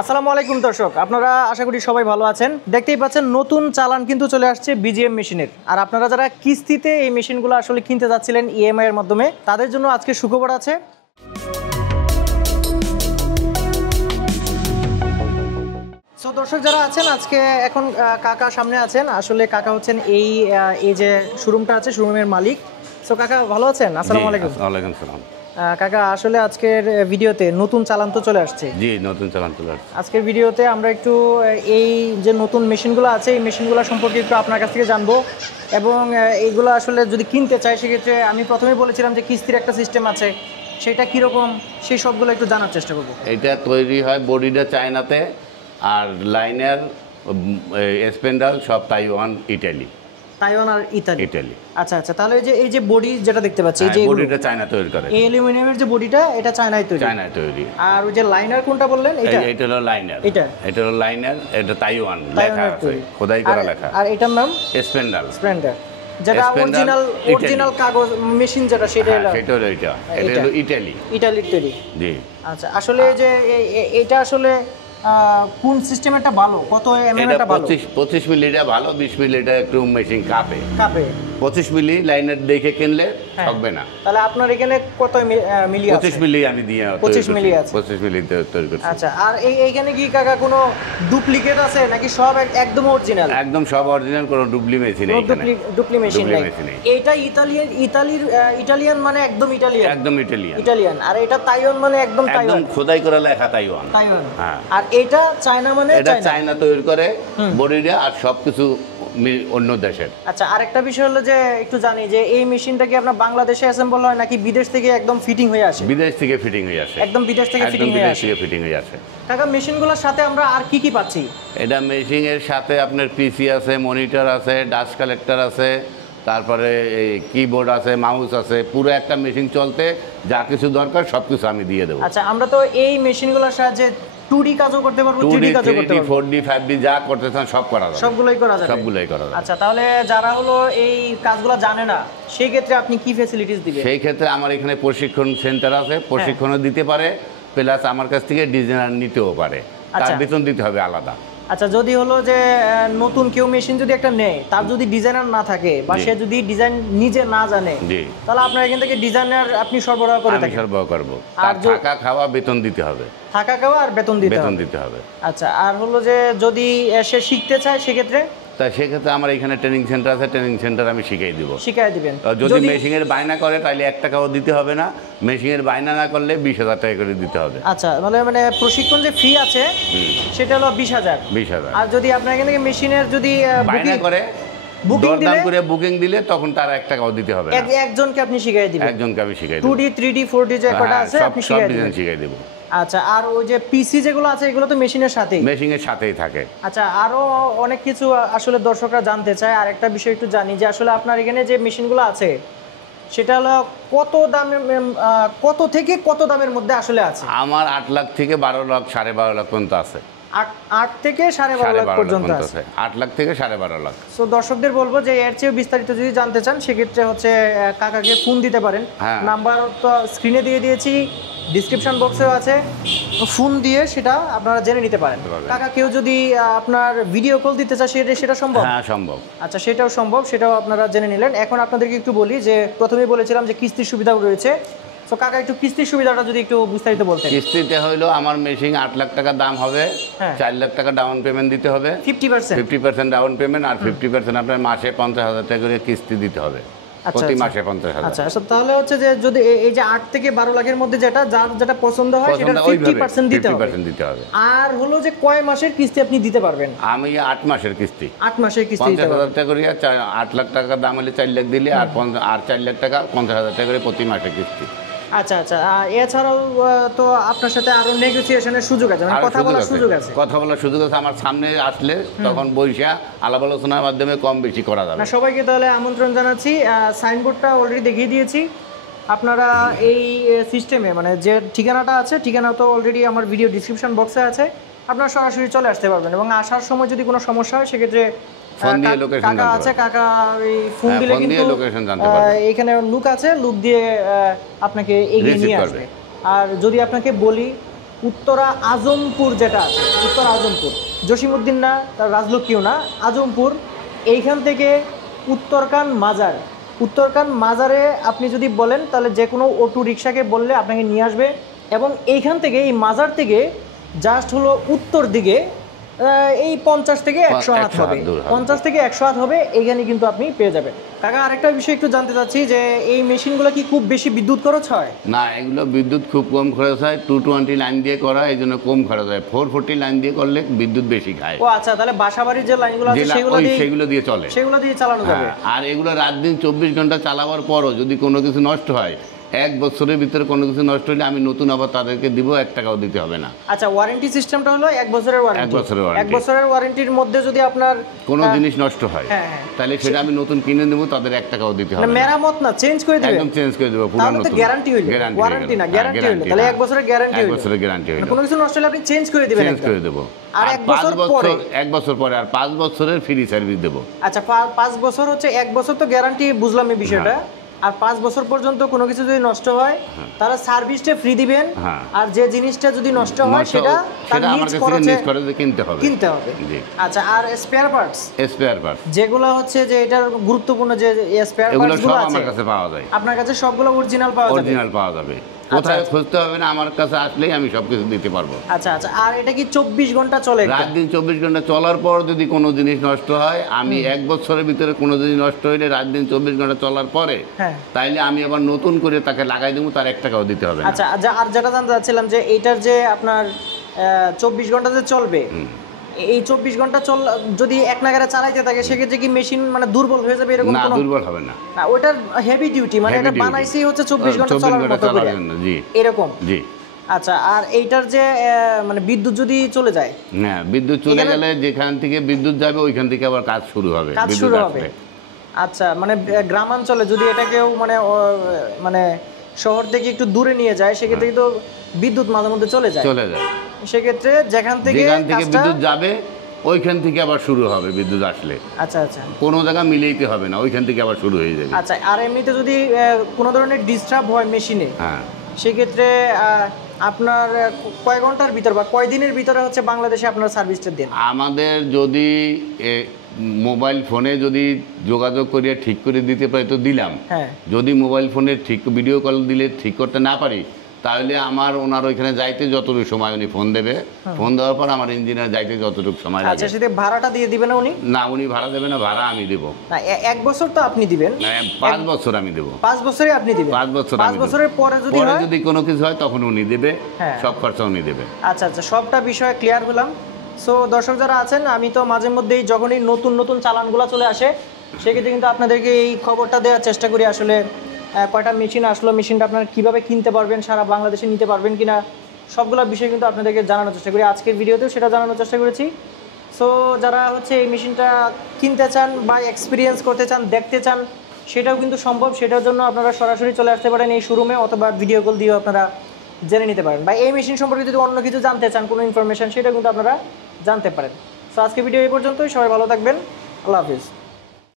আসসালামু আলাইকুম দর্শক, আপনারা আশা করি সবাই ভালো আছেন। দেখতেই পাচ্ছেন নতুন চালান কিন্তু চলে আসছে বিজিএম মেশিনের। আর আপনারা যারা কিস্তিতে এই মেশিনগুলো আসলে কিনতে যাচ্ছিলেন ইএমআই এর মাধ্যমে, তাদের জন্য আজকে সুখবর আছে। সো দর্শক যারা আছেন, আজকে এখন কাকা সামনে আছেন। আসলে কাকা হচ্ছেন এই যে শোরুমটা আছে, শোরুমের মালিক। সো কাকা ভালো আছেন? আসসালামু আলাইকুম। ওয়ালাইকুম সালাম। কাকা আসলে আজকের ভিডিওতে নতুন চালান তো চলে আসছে। জি, নতুন চালান চলে আসছে। আজকের ভিডিওতে আমরা একটু এই যে নতুন মেশিনগুলো আছে, এই মেশিনগুলো সম্পর্কে একটু আপনার কাছ থেকে জানবো। এবং এইগুলো আসলে যদি কিনতে চাই, সেক্ষেত্রে আমি প্রথমেই বলেছিলাম যে কিস্তির একটা সিস্টেম আছে, সেটা কীরকম সেই সবগুলো একটু জানার চেষ্টা করবো। এটা তৈরি হয় বডিটা চায়নাতে, আর লাইনার স্পেন্ডাল সব তাইওয়ান, ইটালি। তাইওয়ান আর ইতালি। আচ্ছা আচ্ছা, তাহলে এই যে বডি যেটা দেখতে পাচ্ছি, এই যে বডিটা চায়না তৈরি করে। এই অ্যালুমিনিয়ামের যে বডিটা, এটা চায়নায় তৈরি। আর ওই যে লাইনার কোনটা বললেন? এটা হলো লাইনার। এটা হলো লাইনার, এটা তাইওয়ান লেখা আছে, খোদাই করা লেখা। আর এটার নাম স্পেন্ডাল। যেটা অরিজিনাল কাগজ মেশিন, যেটা সেটা হলো এটা হলো ইটালির তৈরি। জি। আচ্ছা, আসলে যে এটা আসলে কোন সিস্টেমটা ভালো, কত এমএমটা ভালো? 25 মিলিটা ভালো, 20 মিলিটা একটু মেশিন কাঁপে। 25 মিলি লাইনার দেখে কিনলে ঠকবে না। তাহলে আপনার এখানে কত মিলি আছে? 25 মিলি আমি দিয়ে 25 মিলি আছে। 25 মিলি তৈরি করছি। আচ্ছা, আর এইখানে কি কাকা কোনো ডুপ্লিকেট আছে নাকি সব একদম অরিজিনাল? একদম সব অরিজিনাল, কোনো ডুপ্লি মেশিন নেই এখানে। ডুপ্লি মেশিন নেই। এটা ইতালিয়ান মানে একদম ইটালিয়ান। আর এটা তাইওয়ান মানে একদম খোদাই করা লেখা তাইওয়ান। হ্যাঁ। আর এটা চায়না মানে এটা চায়না তৈরি করে বডিটা, আর সবকিছু অন্য দেশের। আচ্ছা, আরেকটা বিষয় হলো যে একটু জানি যে এই মেশিনটা কি আপনার বাংলাদেশে অ্যাসেম্বল হয় নাকি বিদেশ থেকে একদম ফিটিং হয়ে আসে? বিদেশ থেকে ফিটিং হয়ে আসে। একদম বিদেশ থেকে ফিটিং হয়ে আসে। কাকা, মেশিনগুলোর সাথে আমরা আর কি পাচ্ছি? এটা মেশিনের সাথে আপনার পিসি আছে, মনিটর আছে, ডাস্ট কালেক্টর আছে, তারপরে এই কিবোর্ড আছে, মাউস আছে। পুরো একটা মেশিন চলতে যা কিছু দরকার সব কিছু আমি দিয়ে দেবো। আচ্ছা, আমরা তো এই মেশিনগুলোর সাহায্যে 2D কাজও করতে পারবো, 3D কাজও করতে পারবো, 4D 5D যা করতে চান সব করা যাবে। সবগুলোই করা যাবে। আচ্ছা, তাহলে যারা হলো এই কাজগুলো জানে না, সেই ক্ষেত্রে আপনি কি ফ্যাসিলিটিস দিবেন? সেই ক্ষেত্রে আমার এখানে প্রশিক্ষণ সেন্টার আছে, প্রশিক্ষণও দিতে পারে, প্লাস আমার কাছ থেকে ডিজাইনার নিতেও পারে। তার বেতন দিতে হবে আলাদা। আচ্ছা, যদি হলো যে নতুন কেউ মেশিন যদি একটা নেয়, তার যদি ডিজাইনার না থাকে বা সে যদি ডিজাইন নিজে না জানে, তাহলে আপনার এখান থেকে ডিজাইনার আপনি সরবরাহ করে থাকেন? সরবরাহ করব। আর থাকা খাওয়া বেতন দিতে হবে। থাকা খাওয়া আর বেতন দিতে হবে। আচ্ছা, আর হলো যে যদি সে শিখতে চায় সেক্ষেত্রে? তা সেক্ষেত্রে আমার এখানে ট্রেনিং সেন্টার আছে, ট্রেনিং সেন্টার আমি শিখিয়ে দিবেন। যদি মেশিনের বায়না করে তাহলে 1 টাকাও দিতে হবে না, মেশিনের বায়না না করলে 20,000 টাকা করে দিতে হবে। আচ্ছা, মানে প্রশিক্ষণ যে ফি আছে সেটা হলো 20,000। আর যদি আপনার এখানে মেশিনের যদি বায়না করে বুকিং দিলে তখন তার 1 টাকাও দিতে হবে না। একজনকে আপনি শিখিয়ে দিবেন? একজনকে আমি শিখিয়ে দেব। 2D 3D 4D যে কটা আছে আপনি শিখিয়ে দেব। আচ্ছা, আর ওই যে পিসি যেগুলো আছে এগুলো তো মেশিনের সাথেই থাকে। আচ্ছা, আরো অনেক কিছু আসলে দর্শকরা জানতে চায়। আর একটা বিষয় একটু জানি যে আসলে আপনার এখানে যে মেশিনগুলো আছে সেটা হলো কত থেকে কত দামের মধ্যে আসলে আছে? আমার 8 লাখ থেকে 12 লাখ 12.5 লাখ পর্যন্ত আছে। 8 থেকে 12.5 লাখ পর্যন্ত আছে। 8 লাখ থেকে 12.5 লাখ। সো দর্শকদের বলবো যে এর চেয়ে বিস্তারিত যদি জানতে চান, সেক্ষেত্রে হচ্ছে কাকাকে ফোন দিতে পারেন। নাম্বার তো স্ক্রিনে দিয়ে দিয়েছি, ডিসক্রিপশন বক্সেও আছে, ফোন দিয়ে সেটা আপনারা জেনে নিতে পারেন। কাকা, কেউ যদি আপনার ভিডিও কল দিতে চায় সেটা সম্ভব? হ্যাঁ, সম্ভব। আচ্ছা, সেটাও সম্ভব, সেটাও আপনারা জেনে নিলেন। এখন আপনাদেরকে একটু বলি যে প্রথমেই বলেছিলাম যে কিস্তির সুবিধাও রয়েছে। তো কাকা, একটু কিস্তির সুবিধাটা যদি একটু বিস্তারিত বলতেন। কিস্তিতে হইলো আমার মেশিন 8 লাখ টাকা দাম হবে, 4 লাখ টাকা ডাউন পেমেন্ট দিতে হবে, 50% ডাউন পেমেন্ট, আর 50% আপনার মাসে 50,000 টাকা করে কিস্তি দিতে হবে, প্রতি মাসে 50,000। আচ্ছা, তাহলে হচ্ছে যে যদি এই যে 8 থেকে 12 লাখের মধ্যে যেটা পছন্দ হয় সেটা 50% দিতে হবে। আর হলো যে কয় মাসের কিস্তি আপনি দিতে পারবেন? আমি 8 মাসের কিস্তি। 8 মাসের কিস্তি 50,000 টাকা করে, 8 লাখ টাকা দাম হলে 4 লাখ দিলে, আর 4 লাখ টাকা 50,000 টাকা করে প্রতি মাসে কিস্তি। আচ্ছা, এছাড়াও তো আপনার সাথে আরো নেগোসিয়েশনের সুযোগ আছে, মানে কথা বলার সুযোগ আছে। আমার সামনে আসলে তখন বইসা আলাপ আলোচনার মাধ্যমে কম বেশি করা যাবে। সবাইকে তাহলে আমন্ত্রণ জানাচ্ছি। সাইনবোর্ডটা অলরেডি দেখিয়ে দিয়েছি। আপনারা এই সিস্টেমে মানে যে ঠিকানাটা আছে, ঠিকানা তো অলরেডি আমার ভিডিও ডিসক্রিপশন বক্সে আছে, আপনারা সরাসরি চলে আসতে পারবেন। এবং আসার সময় যদি কোনো সমস্যা হয় সেক্ষেত্রে কাকা আছে, কাকা ফোন দিলে কিন্তু এখানে লুক আছে, লুক দিয়ে আপনাকে এগিয়ে নিয়ে আসবে। আর যদি আপনাকে বলি উত্তরা আজমপুর যেটা আছে, উত্তরা আজমপুর, জসিমউদ্দিন না, তার রাজলক্ষ্মীও না, আজমপুর, এইখান থেকে উত্তরকান মাজার, উত্তরকান মাজারে আপনি যদি বলেন তাহলে যে কোনো অটো রিক্সাকে বললে আপনাকে নিয়ে আসবে। এবং এইখান থেকে, এই মাজার থেকে জাস্ট হলো উত্তর দিকে এই 50 থেকে 100 হাত হবে, 50 থেকে 100 হাত হবে, এইখানে কিন্তু আপনি পেয়ে যাবেন। কাকা আরেকটা বিষয় একটু জানতে চাচ্ছি যে এই মেশিনগুলো কি খুব বেশি বিদ্যুৎ খরচ হয়? না, এগুলো বিদ্যুৎ খুব কম খরচ হয়, 220 লাইন দিয়ে করা, এই জন্য কম খরচ হয়। 440 লাইন দিয়ে করলে বিদ্যুৎ বেশি খায়। ও আচ্ছা, তাহলে বাসাবাড়ির যে লাইনগুলো আছে সেগুলো দিয়ে চলে, সেগুলো দিয়ে চালানো যাবে। আর এগুলো রাত দিন 24 ঘন্টা চালাবার পরও যদি কোনো কিছু নষ্ট হয়, 1 বছরের ভিতরে কোনো কিছু নষ্ট হলে আমি নতুন আবার তাদেরকে দিব, 1 টাকাও দিতে হবে না। আচ্ছা, ওয়ারেন্টি সিস্টেমটা হলো 1 বছরের ওয়ারেন্টি। 1 বছরের ওয়ারেন্টির মধ্যে যদি আপনার কোনো জিনিস নষ্ট হয় তাহলে সেটা আমি নতুন কিনে দেব, তাদের 1 টাকাও দিতে হবে না। মেরামত না, চেঞ্জ করে দিবেন? একদম চেঞ্জ করে দেব, পুরো নতুন। গ্যারান্টি হইলো, ওয়ারেন্টি না, গ্যারান্টি হইলো, তাহলে 1 বছরের গ্যারান্টি হইলো। 1 বছরের গ্যারান্টি হইলো, কোনো কিছু নষ্ট হলে আপনি চেঞ্জ করে দিবেন? চেঞ্জ করে দেব। আর 1 বছর পরে, 1 বছর পরে আর 5 বছরের ফ্রি সার্ভিস দেব। আচ্ছা, 5 বছর হচ্ছে, 1 বছর তো গ্যারান্টি বুঝলাম এই বিষয়টা, আর 5 বছর পর্যন্ত কোনো কিছু যদি নষ্ট হয় তাহলে সার্ভিসটা ফ্রি দিবেন। আর যে জিনিসটা যদি নষ্ট হয় সেটা আমার কাছে নিজ খরচে কিনতে হবে। আচ্ছা, আর স্পেয়ার পার্টস যেগুলো হচ্ছে যে এটার গুরুত্বপূর্ণ যে স্পেয়ার পার্টস গুলো আছে আমার কাছে পাওয়া যায়। আপনার কাছে সবগুলো অরিজিনাল পাওয়া যাবে? কোথায় খুঁজতে হবে না, আমার কাছে আসলেই আমি সবকিছু দিতে পারবো। আচ্ছা আচ্ছা, আর এটা কি 24 ঘন্টা চলে? রাত দিন 24 ঘন্টা চলার পর যদি কোনো জিনিস নষ্ট হয়, আমি 1 বছরের ভিতরে কোনো জিনিস নষ্ট হইলে রাত দিন 24 ঘন্টা চলার পরে তাইলে আমি আবার নতুন করে তাকে লাগাই দেবো, তার 1 টাকাও দিতে হবে না। আচ্ছা, আর যেটা জানতে চাচ্ছিলাম যে এইটার যে আপনার 24 ঘন্টা যে চলবে, এই 24 ঘন্টা যদি এক নাগারে চালাইতে থাকে সেক্ষেত্রে কি মেশিন মানে দুর্বল হয়ে যাবে? এরকম না, দুর্বল হবে না। ওটার হেভি ডিউটি, মানে এটা বানাইছি হচ্ছে 24 ঘন্টা চালানোর মতো করে, এরকম। জি। আচ্ছা, আর এইটার যে মানে বিদ্যুৎ যদি চলে যায়? হ্যাঁ, বিদ্যুৎ চলে গেলে যেখান থেকে বিদ্যুৎ যাবে ওইখান থেকে আবার কাজ শুরু হবে। আচ্ছা, মানে গ্রামাঞ্চলে যদি এটা কেউ মানে শহর থেকে একটু দূরে নিয়ে যায় সেক্ষেত্রে তো বিদ্যুৎ মাঝে মধ্যে চলে যায়। সেক্ষেত্রে যেখান থেকে বিদ্যুৎ যাবে ওইখান থেকে আবার শুরু হবে বিদ্যুৎ আসলে। আচ্ছা আচ্ছা, কোনো জায়গা মিলাইতে হবে না, ওইখান থেকে আবার শুরু হয়ে যাবে। আচ্ছা, আর এমনিতে যদি কোনো ধরনের ডিস্টার্ব হয় মেশিনে, সেক্ষেত্রে আপনার কয় ঘন্টার ভিতর বা কয় দিনের ভিতরে হচ্ছে বাংলাদেশে আপনার সার্ভিসটা দেন? আমাদের যদি মোবাইল ফোনে যদি যোগাযোগ করিয়ে ঠিক করে দিতে পারি তো দিলাম। যদি মোবাইল ফোনে ঠিক ভিডিও কল দিলে ঠিক করতে না পারি তাহলে আমার ওনার ওইখানে যাইতে যতটুকু সময় উনি ফোন দেবে, ফোন দেওয়ার পর আমার ইঞ্জিনিয়ার যাইতে যতটুকু সময় লাগে। আচ্ছা, সেটা ভাড়াটা দিয়ে দিবেন উনি? না, উনি ভাড়া দেবে না, ভাড়া আমি দেব। না, 1 বছর তো আপনি দিবেন? 5 বছর আমি দেব। 5 বছরই আপনি দিবেন? 5 বছরের পরে যদি কোনো কিছু হয় তখন উনি দেবে, সব খরচা উনি দেবে। আচ্ছা আচ্ছা, সবটা বিষয় ক্লিয়ার হলাম। সো দর্শক যারা আছেন, আমি তো মাঝে মধ্যেই যখনই নতুন নতুন চালানগুলো চলে আসে সেক্ষেত্রে কিন্তু আপনাদেরকে এই খবরটা দেওয়ার চেষ্টা করি আসলে কয়টা মেশিন আসলো, মেশিনটা আপনারা কীভাবে কিনতে পারবেন, সারা বাংলাদেশে নিতে পারবেন কিনা, সবগুলো বিষয় কিন্তু আপনাদেরকে জানানোর চেষ্টা করি। আজকের ভিডিওতেও সেটা জানানোর চেষ্টা করেছি। সো যারা হচ্ছে এই মেশিনটা কিনতে চান বা এক্সপিরিয়েন্স করতে চান, দেখতে চান, সেটাও কিন্তু সম্ভব। সেটার জন্য আপনারা সরাসরি চলে আসতে পারেন এই শোরুমে, অথবা ভিডিও কল দিয়েও আপনারা জেনে নিতে পারেন। বা এই মেশিন সম্পর্কে যদি অন্য কিছু জানতে চান, কোনো ইনফরমেশান, সেটাও কিন্তু আপনারা জানতে পারেন। সো আজকে ভিডিও এই পর্যন্তই। সবাই ভালো থাকবেন। আল্লাহ হাফিজ।